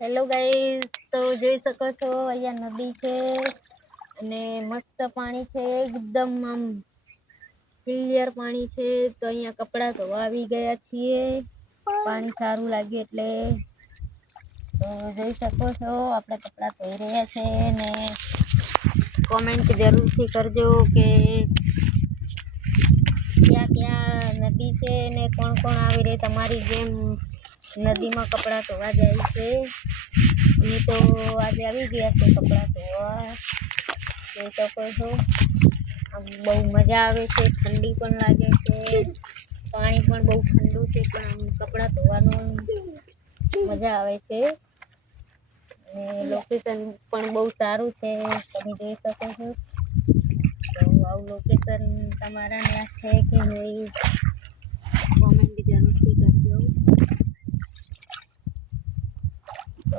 Hello guys, તો જોઈ શકો છો અહીંયા નદી છે અને મસ્ત પાણી છે. એકદમ આમ ક્લિયર પાણી છે. તો અહીંયા કપડાં ધોવા આવી ગયા છીએ. પાણી સારું લાગે એટલે તો જોઈ શકો છો આપણે કપડાં ધોઈ રહ્યા છે ને કોમેન્ટ જરૂરથી કરજો કે ક્યાં ક્યાં નદી છે ને કોણ કોણ આવી રહી તમારી જેમ નદીમાં કપડાં ધોવા જાય છે. અમે તો આજે આવી ગયા છે કપડાં ધોવા. જોઈ શકો છો આમ બહુ મજા આવે છે, ઠંડી પણ લાગે છે, પાણી પણ બહુ ઠંડુ છે, પણ આમ કપડાં ધોવાનું મજા આવે છે. અને લોકેશન પણ બહુ સારું છે, તમે જોઈ શકો છો. તો આવું લોકેશન તમારા ત્યાં છે કે નહીં કોમેન્ટ